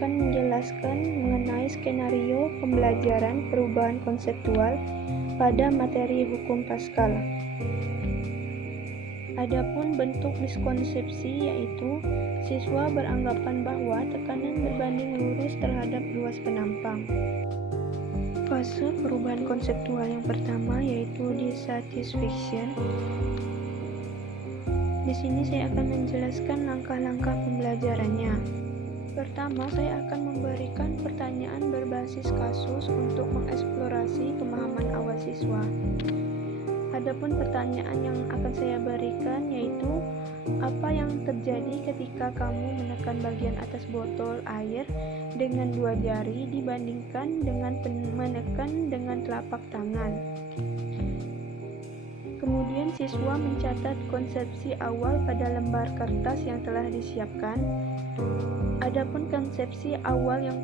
akan menjelaskan mengenai skenario pembelajaran perubahan konseptual pada materi hukum Paskal. Adapun bentuk miskonsepsi yaitu siswa beranggapan bahwa tekanan berbanding lurus terhadap luas penampang. Fase perubahan konseptual yang pertama yaitu dissatisfaction. Di sini saya akan menjelaskan langkah-langkah pembelajarannya. Pertama, saya akan memberikan pertanyaan berbasis kasus untuk mengeksplorasi pemahaman awal siswa. Adapun pertanyaan yang akan saya berikan yaitu, apa yang terjadi ketika kamu menekan bagian atas botol air dengan 2 jari dibandingkan dengan menekan dengan telapak tangan? Kemudian siswa mencatat konsepsi awal pada lembar kertas yang telah disiapkan. Adapun konsepsi awal yang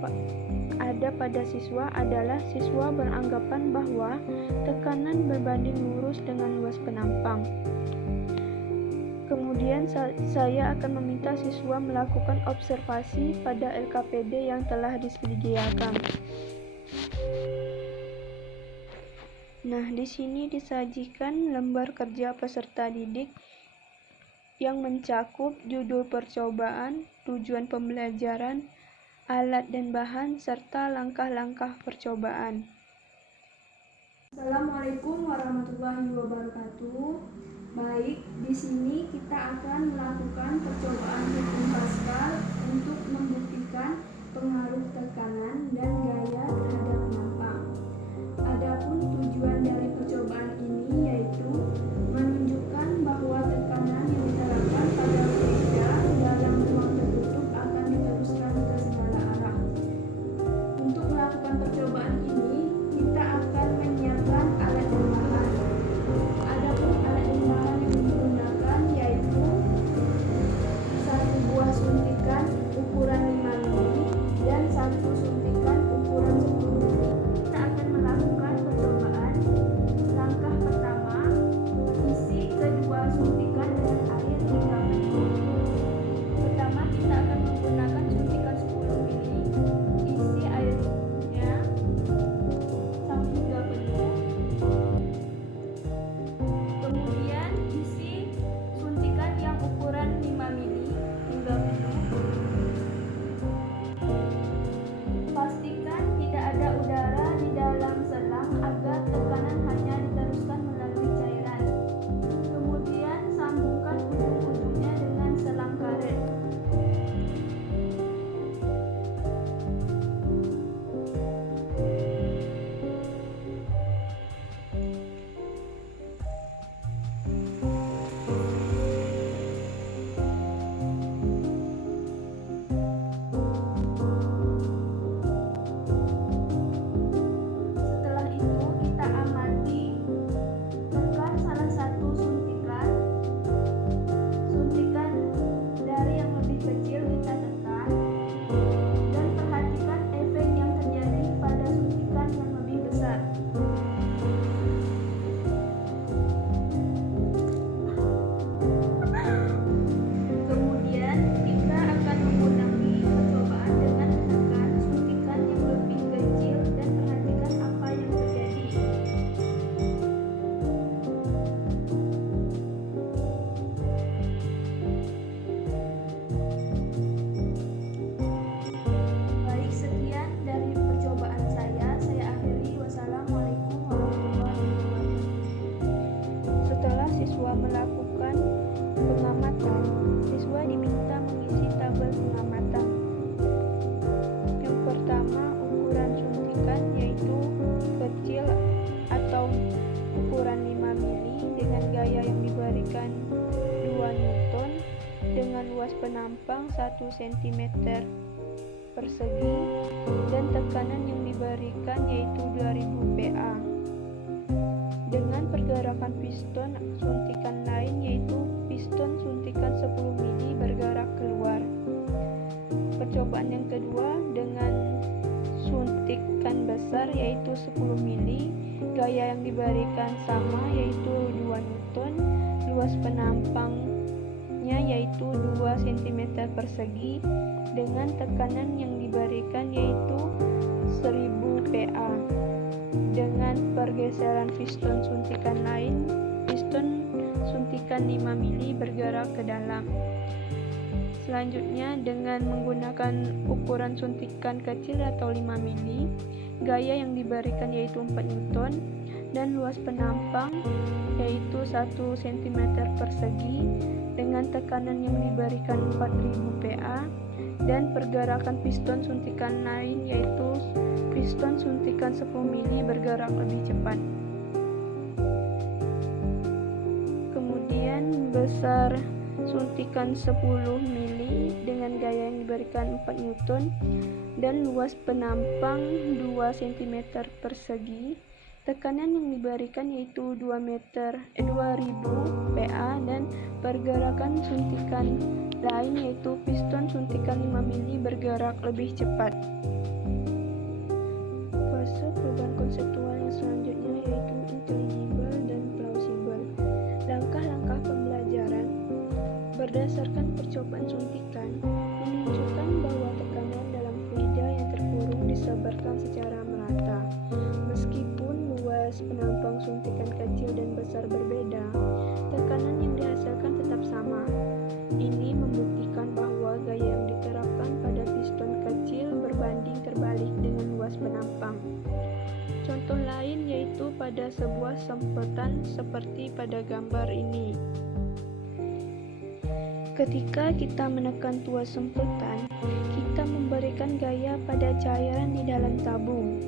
ada pada siswa adalah siswa beranggapan bahwa tekanan berbanding lurus dengan luas penampang. Kemudian saya akan meminta siswa melakukan observasi pada LKPD yang telah disediakan. Nah, di sini disajikan lembar kerja peserta didik yang mencakup judul percobaan, tujuan pembelajaran, alat dan bahan, serta langkah-langkah percobaan. Assalamualaikum warahmatullahi wabarakatuh. Baik, di sini kita akan melakukan percobaan hukum Paskal untuk membuktikan pengaruh tekanan dan gaya terhadap penampang. Adapun tujuan dari percobaan ini yaitu menunjukkan bahwa tekanan yang diterapkan pada meja dalam ruang tertutup akan diteruskan ke segala arah. Untuk melakukan percobaan ini, kita akan menyiapkan alat dan bahan. Adapun alat dan bahan yang digunakan yaitu 1 buah suntikan ukuran 5 mili dan 1 suntikan ukuran 10 mili. Kita akan melakukan percobaan. Langkah pertama, isi kedua suntikan dengan air hingga penuh. Pertama, kita akan menggunakan suntikan 10 mili. Isi airnya sampai hingga penuh. Kemudian isi suntikan yang ukuran 5 mili hingga penuh. Pastikan tidak ada udara di dalam selang agar tekanan hanya diteruskan melalui cairan. Kemudian sambungkan ujung-ujungnya dengan selang karet. Setelah itu kita amati, tekan salah satu suntikan dari yang lebih kecil kita tekan, dan perhatikan efek yang terjadi pada suntikan yang lebih besar. Kemudian kita akan mengulangi percobaan dengan menekan suntikan yang lebih kecil dan perhatikan apa yang terjadi. Baik, sekian dari percobaan saya akhiri. Wassalamualaikum warahmatullahi wabarakatuh. Setelah siswa melakukan pengamatan, siswa diminta mengisi tabel pengamatan. Yang pertama, ukuran suntikan yaitu kecil atau ukuran 5 mili dengan gaya yang diberikan 2 Newton dengan luas penampang 1 cm persegi dan tekanan yang diberikan yaitu 2000 PA. Dengan pergerakan piston suntikan lain yaitu piston suntikan 10 mili bergerak keluar. Percobaan yang kedua dengan suntikan besar yaitu 10 mili, gaya yang diberikan sama yaitu 2 Newton, luas penampangnya yaitu 2 cm persegi dengan tekanan yang diberikan yaitu 1000 PA. Dengan pergeseran piston suntikan lain, piston suntikan 5 mili bergerak ke dalam. Selanjutnya, dengan menggunakan ukuran suntikan kecil atau 5 mili, gaya yang diberikan yaitu 4 Newton dan luas penampang yaitu 1 cm persegi dengan tekanan yang diberikan 4000 PA dan pergerakan piston suntikan lain yaitu piston suntikan 10 mili bergerak lebih cepat. Kemudian besar suntikan 10 mili dengan gaya yang diberikan 4 Newton dan luas penampang 2 cm persegi. Tekanan yang diberikan yaitu 2000 PA dan pergerakan suntikan lain yaitu piston suntikan 5 mili bergerak lebih cepat. Fase perubahan konseptual yang selanjutnya yaitu intelligible dan plausible. Langkah-langkah pembelajaran berdasarkan percobaan suntikan menunjukkan bahwa tekanan dalam fluida yang terkurung disebarkan secara merata. Meskipun luas penampang suntikan kecil dan besar berbeda, tekanan yang dihasilkan tetap sama. Ini membuktikan bahwa gaya yang diterapkan pada piston kecil berbanding terbalik dengan luas penampang. Contoh lain yaitu pada sebuah semprotan seperti pada gambar ini. Ketika kita menekan tuas semprotan, kita memberikan gaya pada cairan di dalam tabung.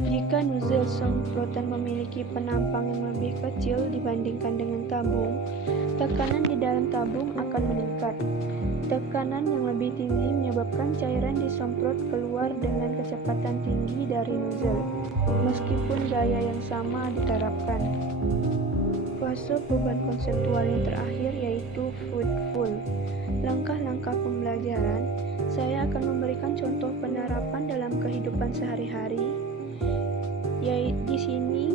Jika nozzle semprotan memiliki penampang yang lebih kecil dibandingkan dengan tabung, tekanan di dalam tabung akan meningkat. Tekanan yang lebih tinggi menyebabkan cairan disemprot keluar dengan kecepatan tinggi dari nozzle, meskipun gaya yang sama diterapkan. Fase perubahan konseptual yang terakhir yaitu fruitful. Langkah-langkah pembelajaran, saya akan memberikan contoh penerapan dalam kehidupan sehari-hari. Di sini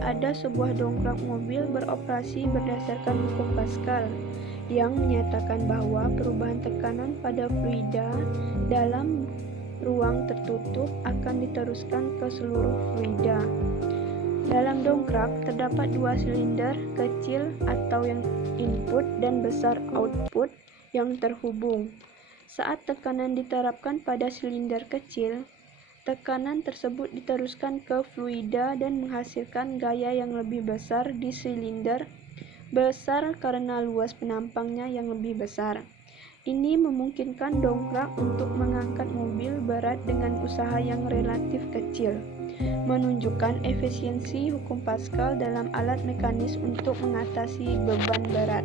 ada sebuah dongkrak mobil beroperasi berdasarkan hukum Pascal yang menyatakan bahwa perubahan tekanan pada fluida dalam ruang tertutup akan diteruskan ke seluruh fluida. Dalam dongkrak terdapat 2 silinder kecil atau yang input dan besar output yang terhubung. Saat tekanan diterapkan pada silinder kecil, tekanan tersebut diteruskan ke fluida dan menghasilkan gaya yang lebih besar di silinder besar karena luas penampangnya yang lebih besar. Ini memungkinkan dongkrak untuk mengangkat mobil berat dengan usaha yang relatif kecil, menunjukkan efisiensi hukum Pascal dalam alat mekanis untuk mengatasi beban berat.